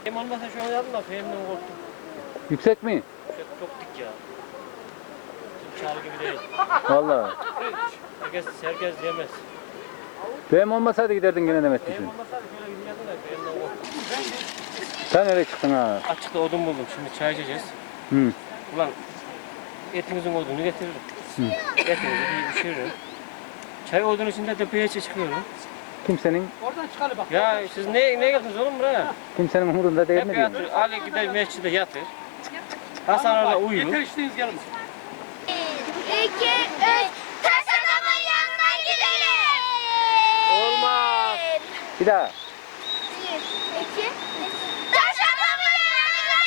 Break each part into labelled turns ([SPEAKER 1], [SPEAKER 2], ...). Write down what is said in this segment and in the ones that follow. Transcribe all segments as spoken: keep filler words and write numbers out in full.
[SPEAKER 1] Hem olmasa şu an yardım da Fehmi'den korktum.
[SPEAKER 2] Yüksek mi?
[SPEAKER 1] Çok, çok dik ya. Çağrı gibi değil.
[SPEAKER 2] Vallahi.
[SPEAKER 1] Herkes, herkes yemez.
[SPEAKER 2] Benim olmasaydı giderdin gene demek
[SPEAKER 1] Benim
[SPEAKER 2] düşün.
[SPEAKER 1] olmasaydı şöyle gidecektim da Fehmi'den korktum.
[SPEAKER 2] Sen nereye çıktın ha?
[SPEAKER 1] Açıkta odun buldum. Şimdi çay içeceğiz.
[SPEAKER 2] Hı.
[SPEAKER 1] Ulan etinizin odunu getiririm.
[SPEAKER 2] Hı.
[SPEAKER 1] Etinizi bir pişiririm. Çay odun içinde tepeye çıkıyorum.
[SPEAKER 2] Kimsenin
[SPEAKER 3] Oradan çıkalım bak.
[SPEAKER 1] Ya siz ne ne geldiniz oğlum buraya?
[SPEAKER 2] kimsenin umurunda değil mi
[SPEAKER 1] Hep
[SPEAKER 2] diyorum.
[SPEAKER 1] yatır. Ali gider mescide yatır. Hasan orada uyur.
[SPEAKER 3] Yeter içtiğiniz gelin.
[SPEAKER 4] İki, üç, taş adamın yanına gidelim.
[SPEAKER 1] Olmaz.
[SPEAKER 2] Bir daha.
[SPEAKER 4] Bir, iki, üç, taş adamın yanına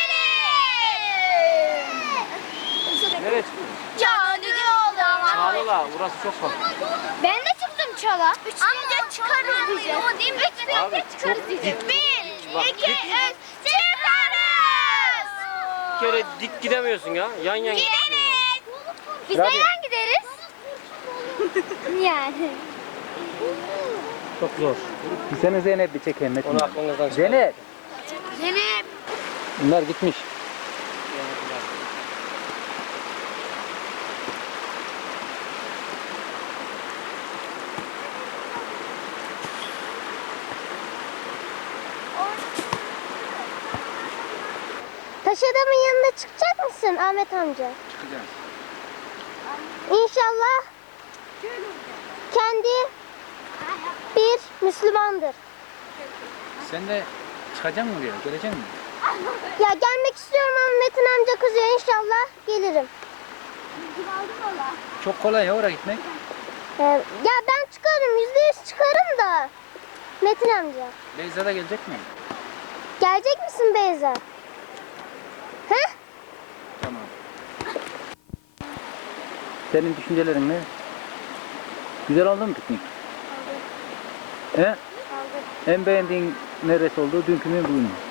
[SPEAKER 4] gidelim.
[SPEAKER 1] Nereye çıktın?
[SPEAKER 4] Çağlı diyorlar.
[SPEAKER 1] Çağlıla. Burası çok fazla.
[SPEAKER 4] Ben de çıktım çala. Üç deyince çıkarız diyeceğiz. Üç
[SPEAKER 1] Abi,
[SPEAKER 4] deyince çıkarız
[SPEAKER 1] çok
[SPEAKER 4] diyeceğiz.
[SPEAKER 1] dik.
[SPEAKER 4] Bir,
[SPEAKER 1] Bak,
[SPEAKER 4] iki,
[SPEAKER 1] dik.
[SPEAKER 4] üç, çıkarız.
[SPEAKER 1] Bir kere dik gidemiyorsun ya. Yan yan git.
[SPEAKER 4] Gideriz. Biz
[SPEAKER 2] Hadi.
[SPEAKER 4] de yan gideriz. Yani.
[SPEAKER 1] Çok zor.
[SPEAKER 2] Bir sene Zeynep bir çekeyim Metin.
[SPEAKER 1] Onu aklınızdan çıkarın.
[SPEAKER 2] Zeynep.
[SPEAKER 4] Zeynep.
[SPEAKER 2] Bunlar gitmiş.
[SPEAKER 4] Taş adamın yanına çıkacak mısın Ahmet amca?
[SPEAKER 2] Çıkacağım.
[SPEAKER 4] İnşallah kendi bir Müslümandır.
[SPEAKER 2] Sen de çıkacaksın mı buraya? Gelecek misin?
[SPEAKER 4] Ya gelmek istiyorum ama Metin amca kızıyor. İnşallah gelirim.
[SPEAKER 2] Çok kolay ya oraya gitmek.
[SPEAKER 4] Ee, ya ben çıkarım. Yüzde yüz çıkarım da. Metin amca.
[SPEAKER 2] Beyza da gelecek mi?
[SPEAKER 4] Gelecek misin Beyza? He?
[SPEAKER 2] Tamam. Senin düşüncelerin ne? Güzel oldu mu piknik? He? En beğendiğin neresi oldu? Dünkü mü bugün mü?